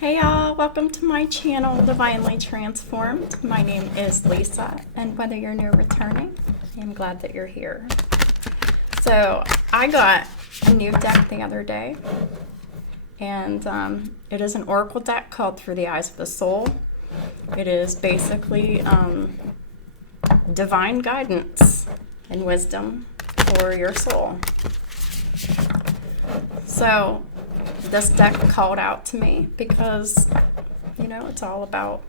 Hey y'all, welcome to my channel, Divinely Transformed. My name is Lisa, and whether you're new or returning, I'm glad that you're here. So I got a new deck the other day, and it is an oracle deck called Through the Eyes of the Soul. It is basically divine guidance and wisdom for your soul. So this deck called out to me because, it's all about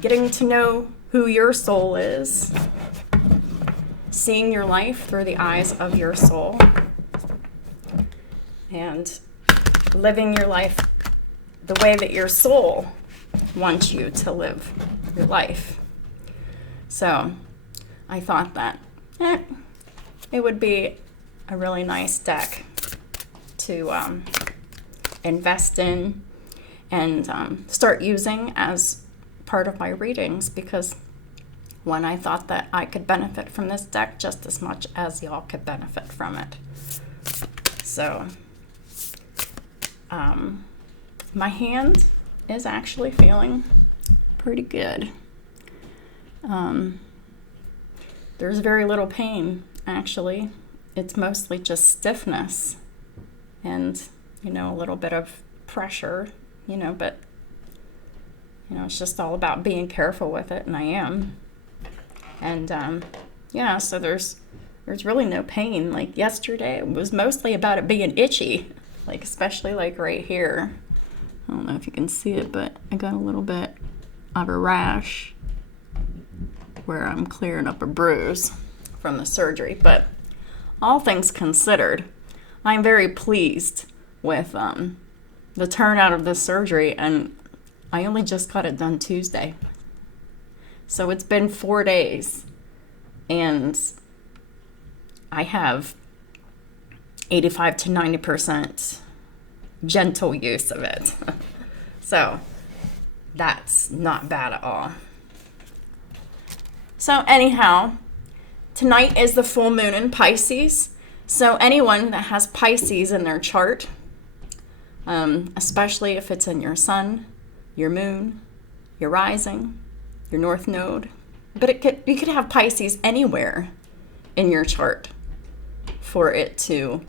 getting to know who your soul is, seeing your life through the eyes of your soul, and living your life the way that your soul wants you to live your life. So I thought that it would be a really nice deck to invest in and start using as part of my readings, because I thought that I could benefit from this deck just as much as y'all could benefit from it. So my hand is actually feeling pretty good. There's very little pain, actually. It's mostly just stiffness and, a little bit of pressure, but, it's just all about being careful with it, and I am. And, so there's really no pain. Like yesterday, it was mostly about it being itchy, especially right here. I don't know if you can see it, but I got a little bit of a rash where I'm clearing up a bruise from the surgery. But all things considered, I'm very pleased with the turnout of this surgery, and I only just got it done Tuesday. So it's been 4 days, and I have 85 to 90% gentle use of it. So that's not bad at all. So anyhow, tonight is the full moon in Pisces. So anyone that has Pisces in their chart, especially if it's in your sun, your moon, your rising, your north node, but you could have Pisces anywhere in your chart for it to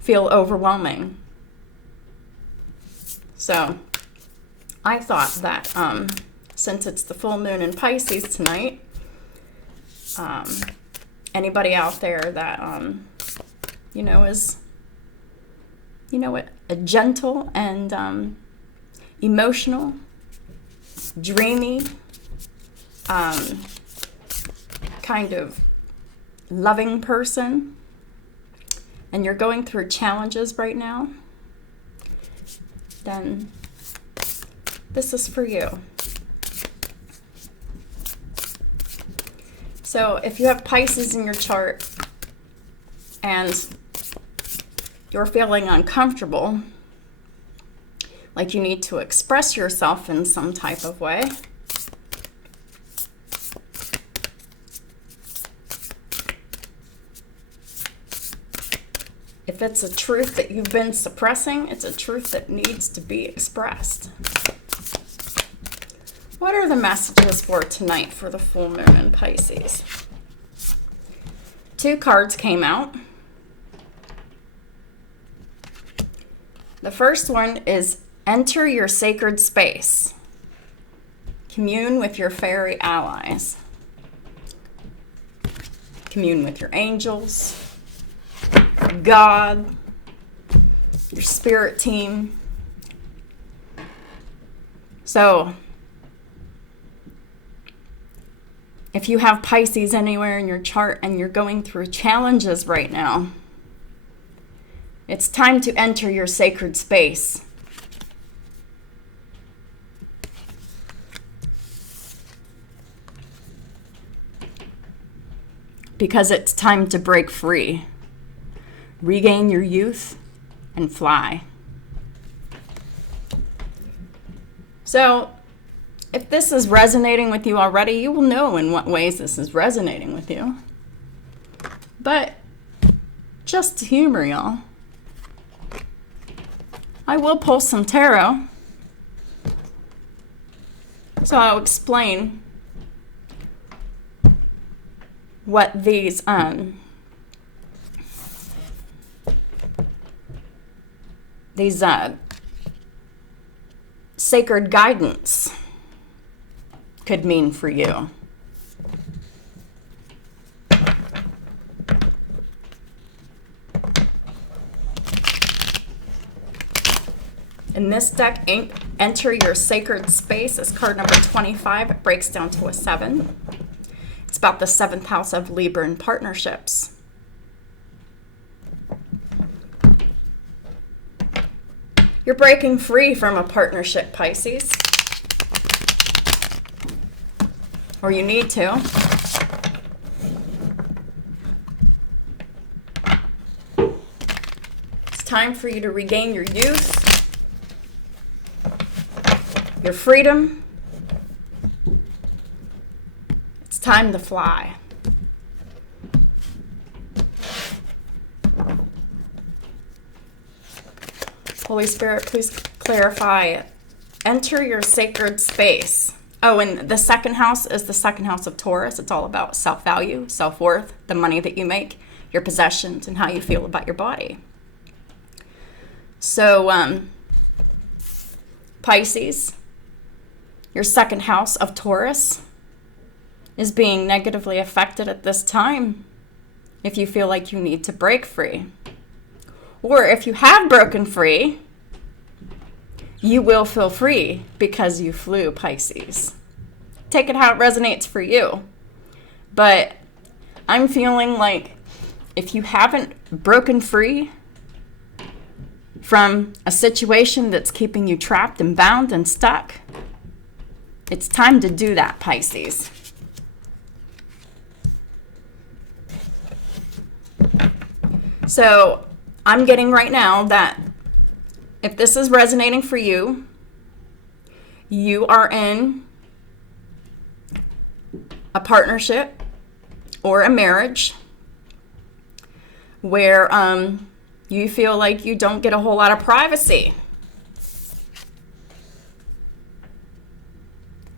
feel overwhelming. So I thought that since it's the full moon in Pisces tonight, anybody out there that is a gentle and emotional, dreamy, kind of loving person, and you're going through challenges right now, then this is for you. So if you have Pisces in your chart and you're feeling uncomfortable, like you need to express yourself in some type of way, if it's a truth that you've been suppressing, it's a truth that needs to be expressed. What are the messages for tonight for the full moon in Pisces? 2 cards came out. The first one is enter your sacred space. Commune with your fairy allies. Commune with your angels, God, your spirit team. So if you have Pisces anywhere in your chart and you're going through challenges right now, it's time to enter your sacred space. Because it's time to break free, regain your youth, and fly. So if this is resonating with you already, you will know in what ways this is resonating with you. But just to humor y'all, I will pull some tarot. So I'll explain what these sacred guidance could mean for you. In this deck, Enter Your Sacred Space is card number 25. It breaks down to a 7. It's about the 7th house of Libra and partnerships. You're breaking free from a partnership, Pisces. Or you need to. It's time for you to regain your youth, your freedom. It's time to fly. Holy Spirit, please clarify. Enter your sacred space. Oh, and the second house is the second house of Taurus. It's all about self-value, self-worth, the money that you make, your possessions, and how you feel about your body. So, Pisces, your second house of Taurus is being negatively affected at this time if you feel like you need to break free. Or if you have broken free, you will feel free because you flew, Pisces. Take it how it resonates for you. But I'm feeling like if you haven't broken free from a situation that's keeping you trapped and bound and stuck, it's time to do that, Pisces. So I'm getting right now that if this is resonating for you, you are in a partnership or a marriage where you feel like you don't get a whole lot of privacy.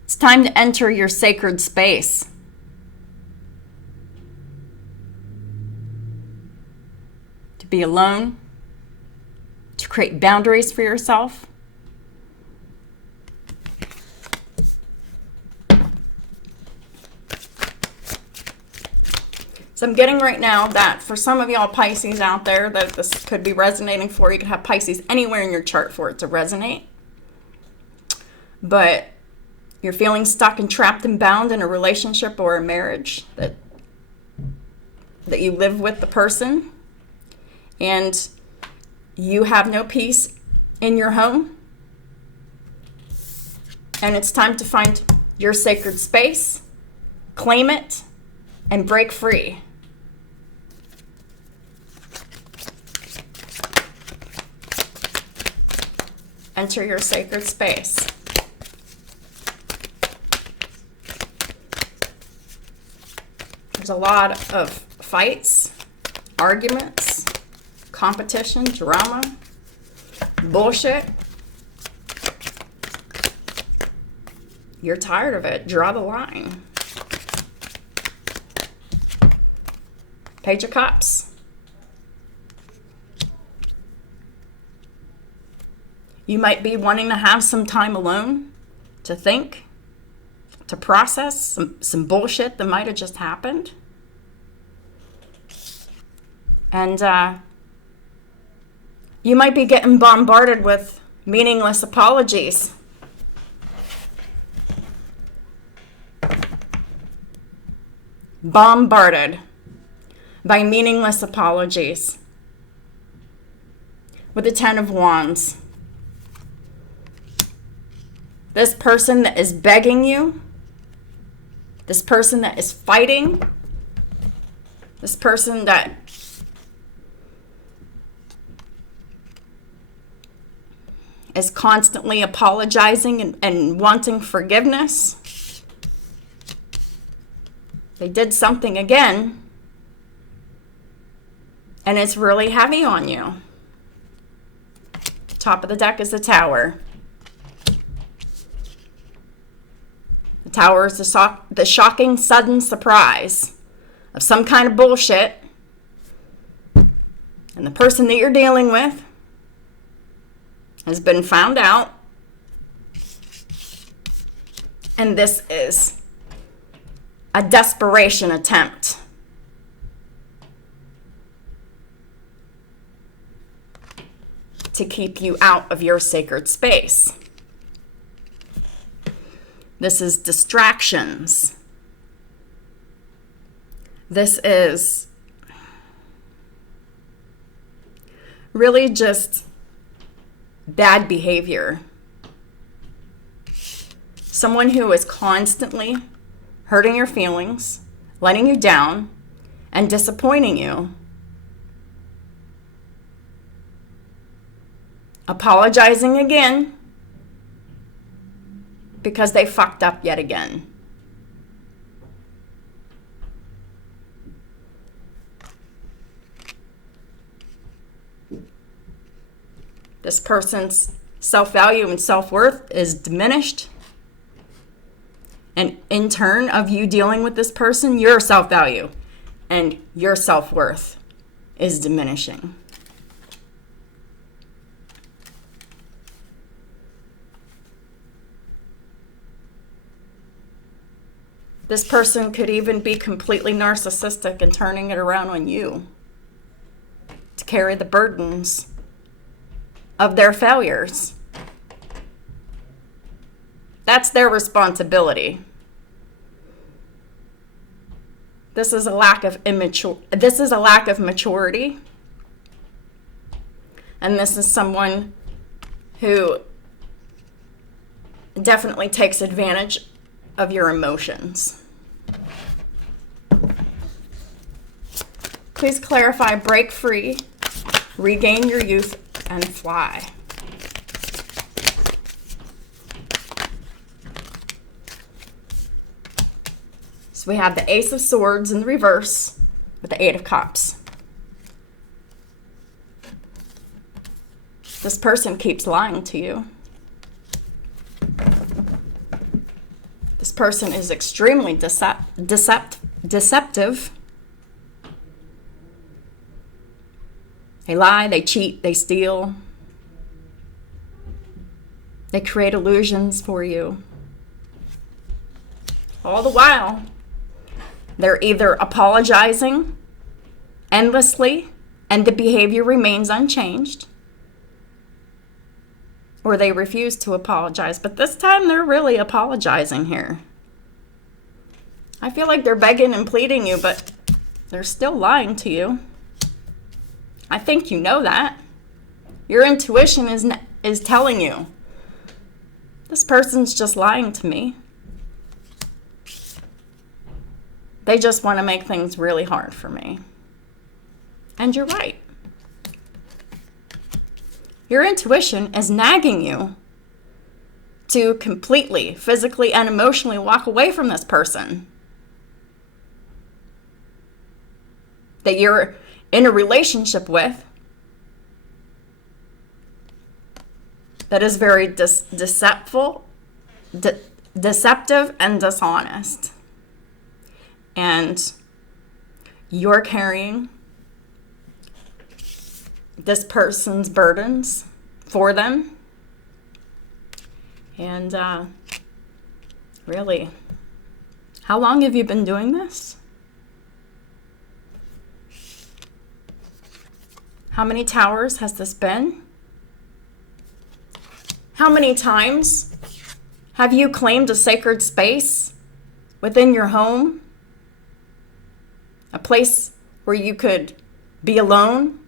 It's time to enter your sacred space. To be alone. To create boundaries for yourself. So I'm getting right now that for some of y'all Pisces out there that this could be resonating for, you could have Pisces anywhere in your chart for it to resonate. But you're feeling stuck and trapped and bound in a relationship or a marriage that you live with the person and you have no peace in your home. And it's time to find your sacred space, claim it, and break free. Enter your sacred space. There's a lot of fights, arguments, competition, drama, bullshit. You're tired of it. Draw the line. Page of Cups. You might be wanting to have some time alone to think, to process some bullshit that might have just happened. And you might be getting bombarded with meaningless apologies. Bombarded by meaningless apologies. With the 10 of Wands. This person that is begging you, this person that is fighting, this person that is constantly apologizing and wanting forgiveness. They did something again, and it's really heavy on you. top of the deck is the Tower. The Tower is the shocking, sudden surprise of some kind of bullshit. And the person that you're dealing with has been found out. And this is a desperation attempt to keep you out of your sacred space. This is distractions. This is really just bad behavior. Someone who is constantly hurting your feelings, letting you down, and disappointing you. Apologizing again because they fucked up yet again. This person's self-value and self-worth is diminished. And in turn of you dealing with this person, your self-value and your self-worth is diminishing. This person could even be completely narcissistic and turning it around on you to carry the burdens of their failures. That's their responsibility. This is a lack of maturity. And this is someone who definitely takes advantage of your emotions. Please clarify, break free, regain your youth, and fly. So we have the Ace of Swords in the reverse with the Eight of Cups. This person keeps lying to you. This person is extremely deceptive. They lie, they cheat, they steal. They create illusions for you. All the while, they're either apologizing endlessly and the behavior remains unchanged, or they refuse to apologize. But this time they're really apologizing here. I feel like they're begging and pleading you, but they're still lying to you. I think you know that. Your intuition is telling you, this person's just lying to me. They just want to make things really hard for me. And you're right. Your intuition is nagging you to completely, physically, and emotionally walk away from this person that you're in a relationship with that is very deceptive and dishonest. And you're carrying this person's burdens for them. And really, how long have you been doing this? How many towers has this been? How many times have you claimed a sacred space within your home? A place where you could be alone,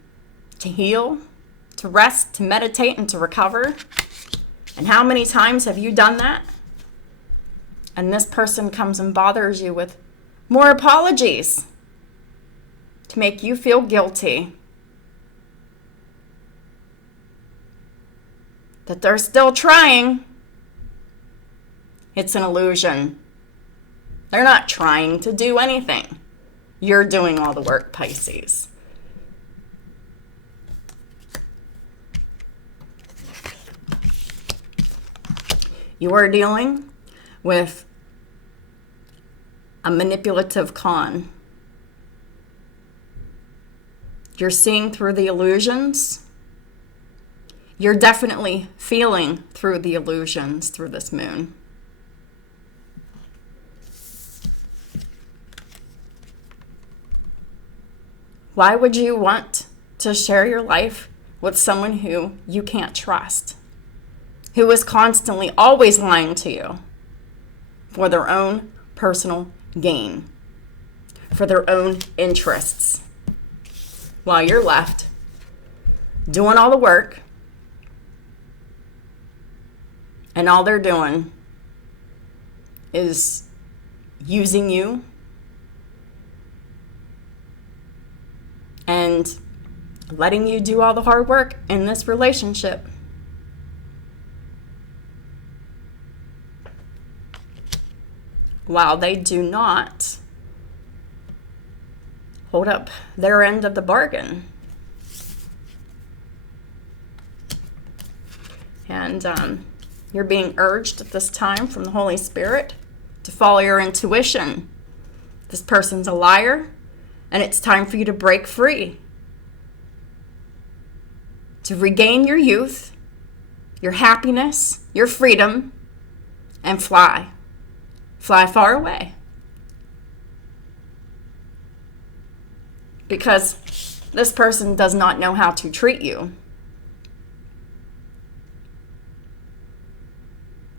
to heal, to rest, to meditate, and to recover? And how many times have you done that? And this person comes and bothers you with more apologies to make you feel guilty. That they're still trying. It's an illusion. They're not trying to do anything. You're doing all the work, Pisces. You are dealing with a manipulative con. You're seeing through the illusions. You're definitely feeling through the illusions through this moon. Why would you want to share your life with someone who you can't trust, who is constantly always lying to you for their own personal gain, for their own interests, while you're left doing all the work, and all they're doing is using you and letting you do all the hard work in this relationship. While they do not hold up their end of the bargain. And you're being urged at this time from the Holy Spirit to follow your intuition. This person's a liar, and it's time for you to break free, to regain your youth, your happiness, your freedom, and fly. Fly far away. Because this person does not know how to treat you.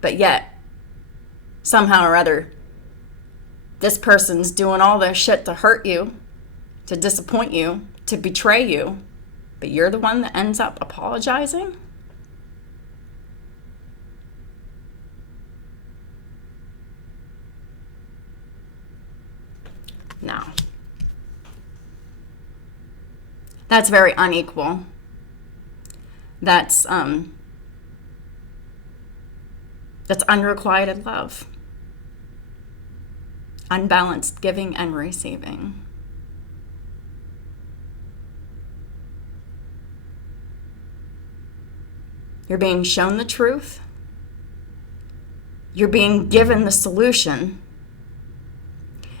But yet, somehow or other, this person's doing all this shit to hurt you, to disappoint you, to betray you, but you're the one that ends up apologizing? No. That's very unequal. That's unrequited love. Unbalanced giving and receiving. You're being shown the truth. You're being given the solution.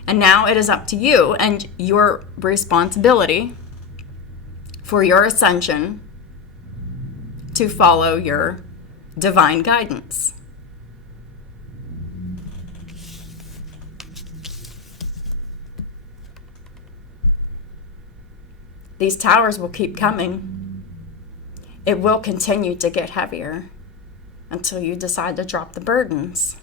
And now it is up to you and your responsibility for your ascension to follow your divine guidance. These towers will keep coming. It will continue to get heavier until you decide to drop the burdens.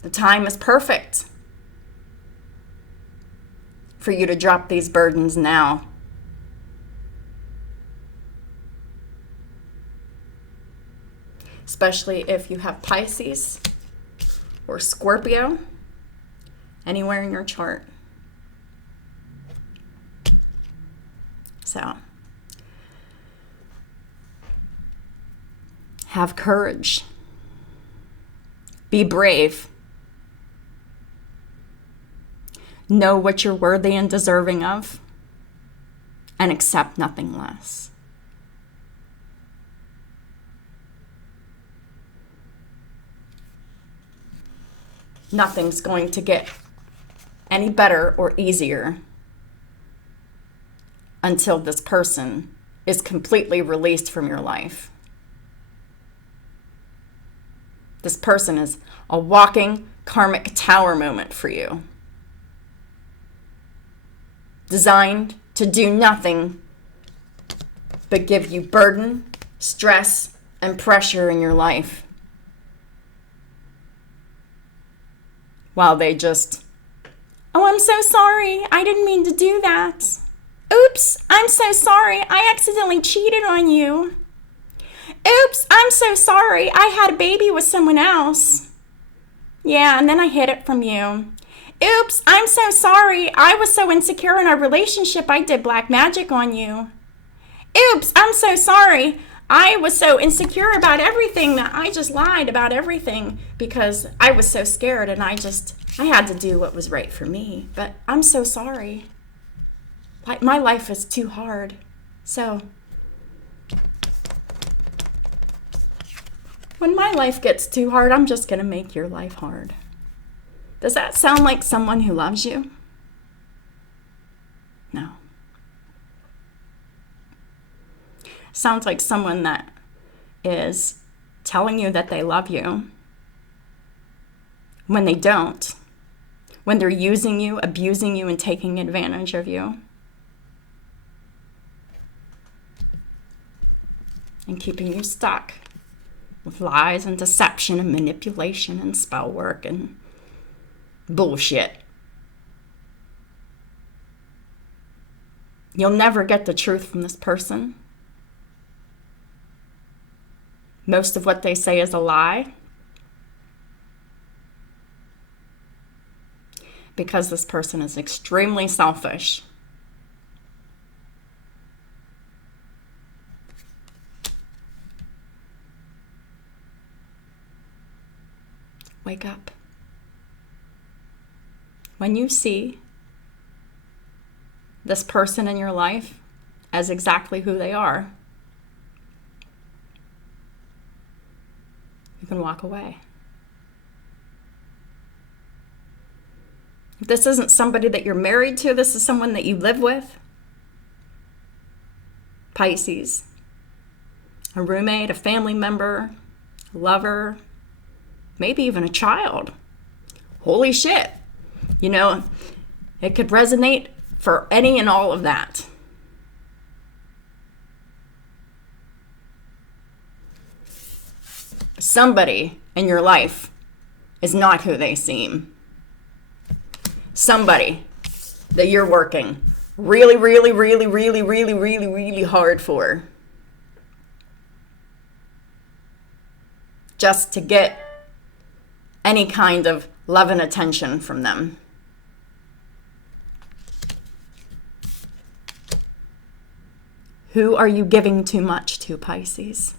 The time is perfect for you to drop these burdens now. Especially if you have Pisces or Scorpio anywhere in your chart. So, have courage. Be brave. Know what you're worthy and deserving of, and accept nothing less. Nothing's going to get any better or easier until this person is completely released from your life. This person is a walking karmic tower moment for you, designed to do nothing but give you burden, stress, and pressure in your life, while they just, oh, I'm so sorry, I didn't mean to do that. Oops, I'm so sorry, I accidentally cheated on you. Oops, I'm so sorry, I had a baby with someone else. Yeah, and then I hid it from you. Oops, I'm so sorry, I was so insecure in our relationship, I did black magic on you. Oops, I'm so sorry, I was so insecure about everything that I just lied about everything because I was so scared and I had to do what was right for me. But I'm so sorry. My life is too hard. So When my life gets too hard, I'm just going to make your life hard. Does that sound like someone who loves you? No. Sounds like someone that is telling you that they love you when they don't, when they're using you, abusing you, and taking advantage of you, and keeping you stuck with lies and deception and manipulation and spell work and bullshit. You'll never get the truth from this person. Most of what they say is a lie, because this person is extremely selfish. Wake up. When you see this person in your life as exactly who they are, you can walk away. If this isn't somebody that you're married to, this is someone that you live with, Pisces, a roommate, a family member, a lover, maybe even a child. Holy shit. You know, it could resonate for any and all of that. Somebody in your life is not who they seem. Somebody that you're working really, really, really, really, really, really, really hard for, just to get any kind of love and attention from them. Who are you giving too much to, Pisces?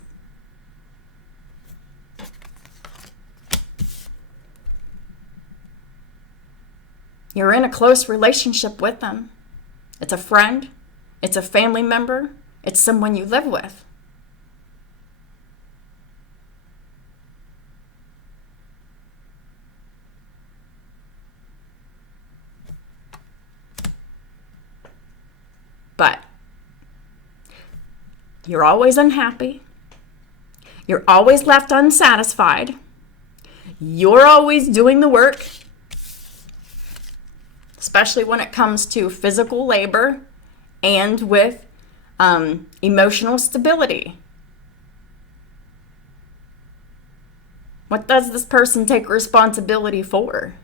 You're in a close relationship with them. It's a friend. It's a family member. It's someone you live with. But you're always unhappy. You're always left unsatisfied. You're always doing the work, especially when it comes to physical labor and with emotional stability. What does this person take responsibility for?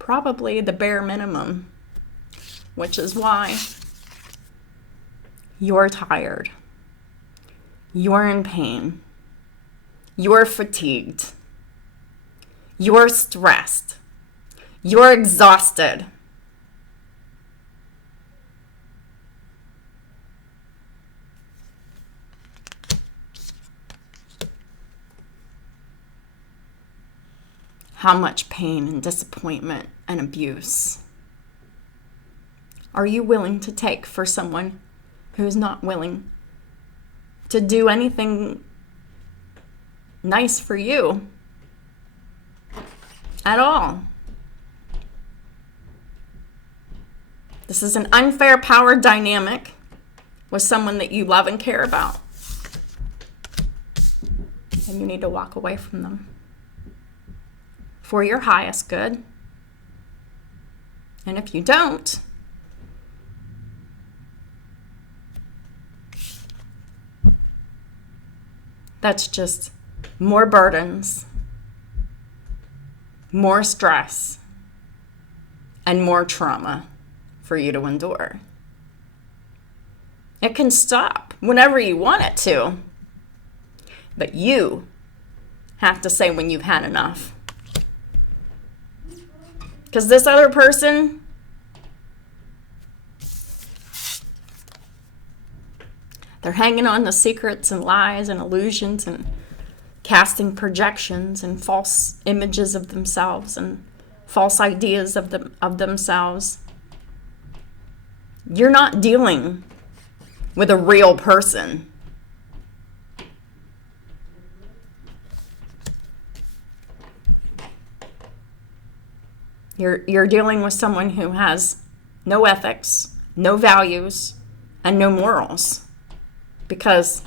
Probably the bare minimum, which is why you're tired. You're in pain. You're fatigued. You're stressed. You're exhausted. How much pain and disappointment and abuse are you willing to take for someone who's not willing to do anything nice for you at all? This is an unfair power dynamic with someone that you love and care about. And you need to walk away from them for your highest good. And if you don't, that's just more burdens, more stress, and more trauma for you to endure. It can stop whenever you want it to, but you have to say when you've had enough. Because this other person, they're hanging on the secrets and lies and illusions and casting projections and false images of themselves and false ideas of themselves. You're not dealing with a real person. You're dealing with someone who has no ethics, no values, and no morals, because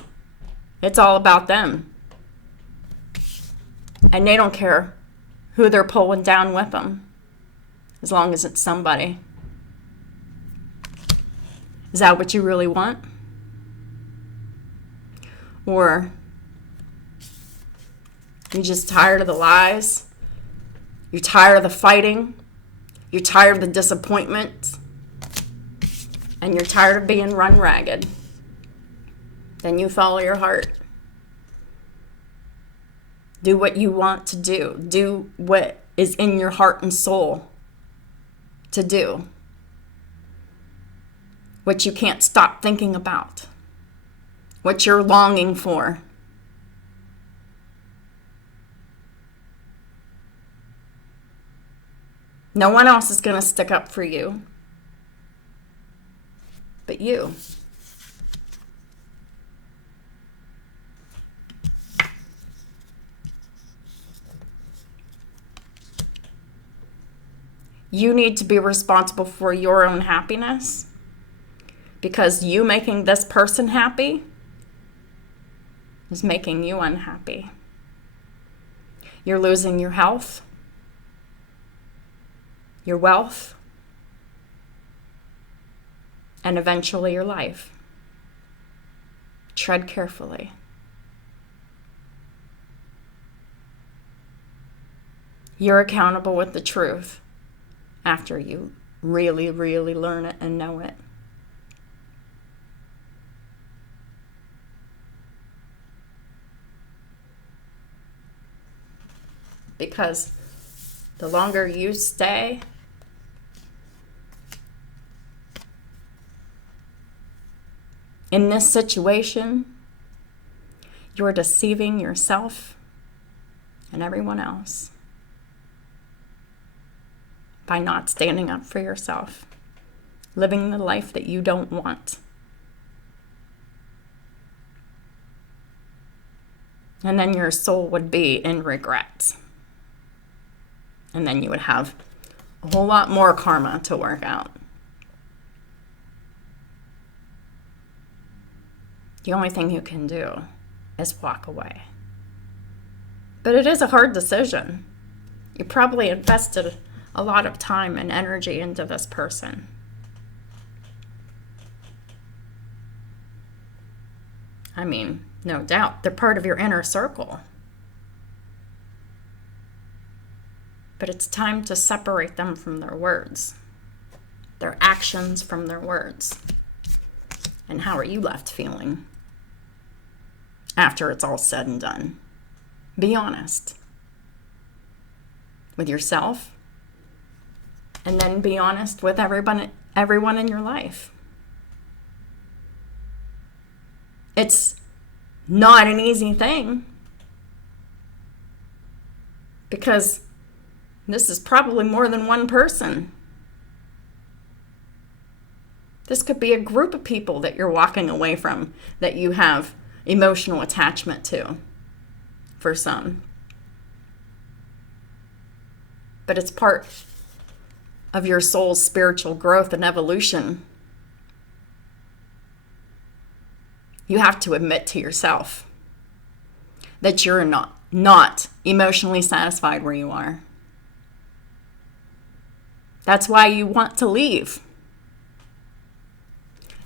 it's all about them. And they don't care who they're pulling down with them, as long as it's somebody. Is that what you really want? Or you're just tired of the lies? You're tired of the fighting? You're tired of the disappointment? And you're tired of being run ragged? Then you follow your heart. Do what you want to do. Do what is in your heart and soul to do. What you can't stop thinking about. What you're longing for. No one else is going to stick up for you but you. You need to be responsible for your own happiness, because you making this person happy is making you unhappy. You're losing your health, your wealth, and eventually your life. Tread carefully. You're accountable with the truth after you really, really learn it and know it. Because the longer you stay in this situation, you're deceiving yourself and everyone else by not standing up for yourself, living the life that you don't want. And then your soul would be in regret. And then you would have a whole lot more karma to work out. The only thing you can do is walk away. But it is a hard decision. You probably invested a lot of time and energy into this person. I mean, no doubt, they're part of your inner circle. But it's time to separate them from their words, their actions from their words. And how are you left feeling after it's all said and done? Be honest with yourself, and then be honest with everyone in your life. It's not an easy thing, because this is probably more than one person. This could be a group of people that you're walking away from, that you have emotional attachment to, for some. But it's part of your soul's spiritual growth and evolution. You have to admit to yourself that you're not emotionally satisfied where you are. That's why you want to leave.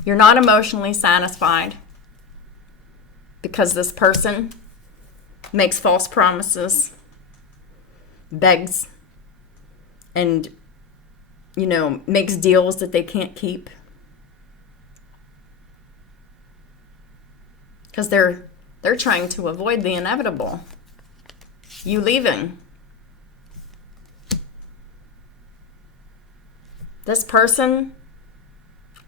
You're not emotionally satisfied because this person makes false promises, begs, and, makes deals that they can't keep. Because they're trying to avoid the inevitable. You leaving. This person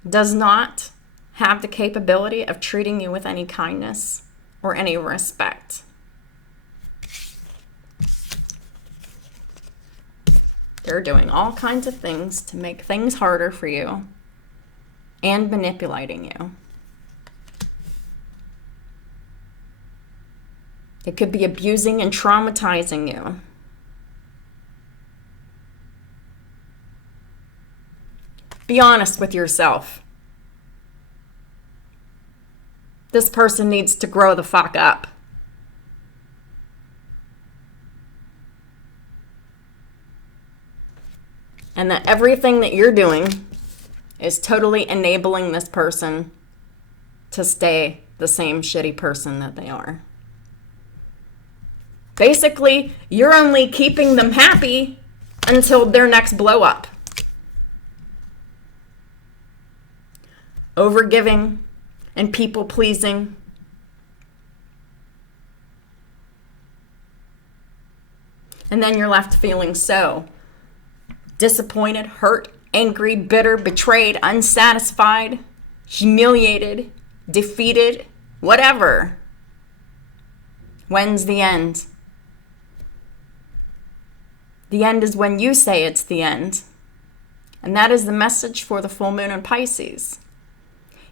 does not have the capability of treating you with any kindness or any respect. They're doing all kinds of things to make things harder for you and manipulating you. It could be abusing and traumatizing you. Be honest with yourself. This person needs to grow the fuck up. And that everything that you're doing is totally enabling this person to stay the same shitty person that they are. Basically, you're only keeping them happy until their next blow up. Overgiving and people pleasing. And then you're left feeling so disappointed, hurt, angry, bitter, betrayed, unsatisfied, humiliated, defeated, whatever. When's the end? The end is when you say it's the end. And that is the message for the full moon in Pisces.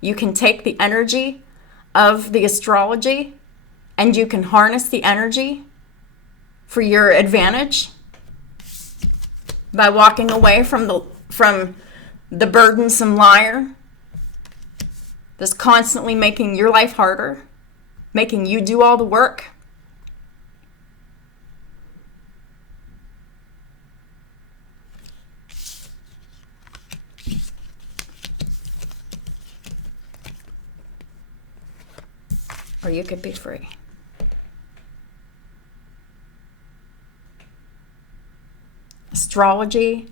You can take the energy of the astrology and you can harness the energy for your advantage by walking away from the burdensome liar that's constantly making your life harder, making you do all the work. Or you could be free. Astrology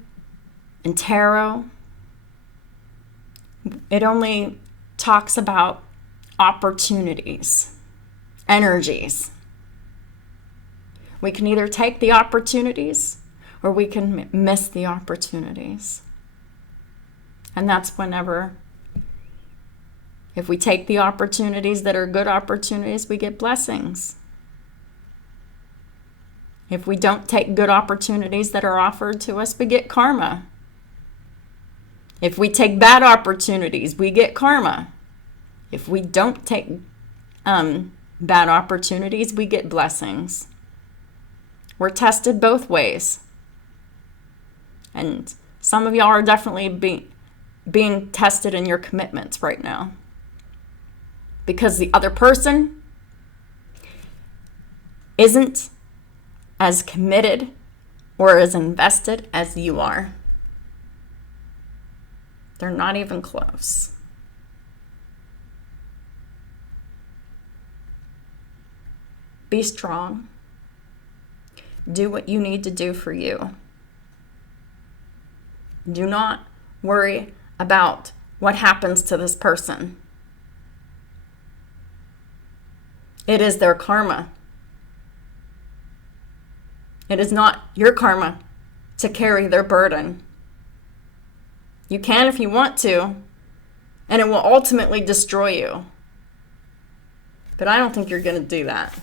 and tarot, it only talks about opportunities, energies. We can either take the opportunities or we can miss the opportunities. And that's whenever, if we take the opportunities that are good opportunities, we get blessings. If we don't take good opportunities that are offered to us, we get karma. If we take bad opportunities, we get karma. If we don't take bad opportunities, we get blessings. We're tested both ways. And some of y'all are definitely being tested in your commitments right now. Because the other person isn't as committed or as invested as you are. They're not even close. Be strong. Do what you need to do for you. Do not worry about what happens to this person. It is their karma. It is not your karma to carry their burden. You can if you want to, and it will ultimately destroy you. But I don't think you're going to do that.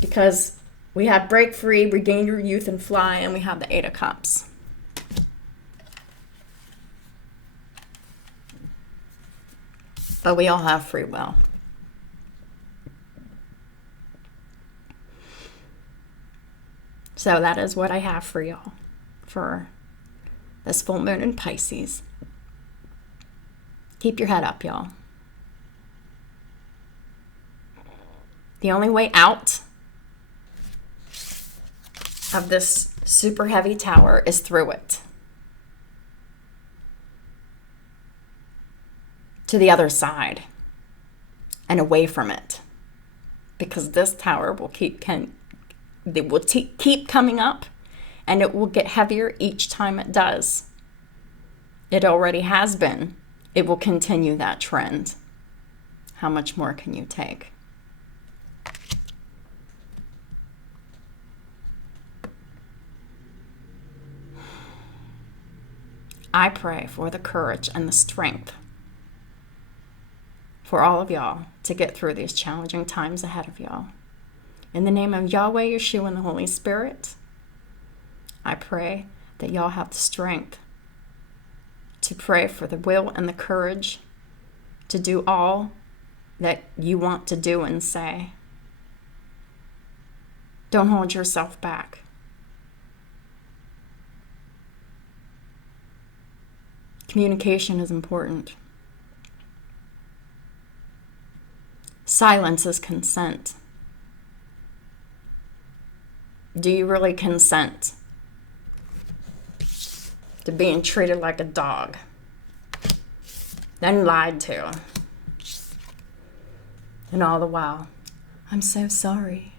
Because we have break free, regain your youth and fly, and we have the 8 of Cups. But we all have free will. So that is what I have for y'all for this full moon in Pisces. Keep your head up, y'all. The only way out of this super heavy tower is through it. To the other side and away from it. Because this tower will keep coming up, and it will get heavier each time it does. It already has been. It will continue that trend. How much more can you take? I pray for the courage and the strength for all of y'all to get through these challenging times ahead of y'all. In the name of Yahweh, Yeshua, and the Holy Spirit, I pray that y'all have the strength to pray for the will and the courage to do all that you want to do and say. Don't hold yourself back. Communication is important. Silence is consent. Do you really consent to being treated like a dog, then lied to, and all the while, I'm so sorry,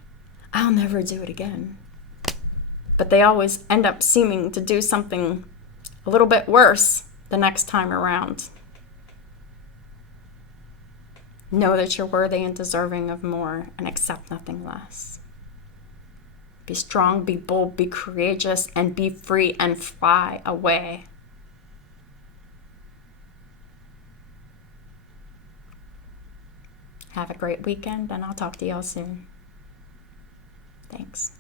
I'll never do it again? But they always end up seeming to do something a little bit worse the next time around. Know that you're worthy and deserving of more, and accept nothing less. Be strong, be bold, be courageous, and be free, and fly away. Have a great weekend, and I'll talk to y'all soon. Thanks.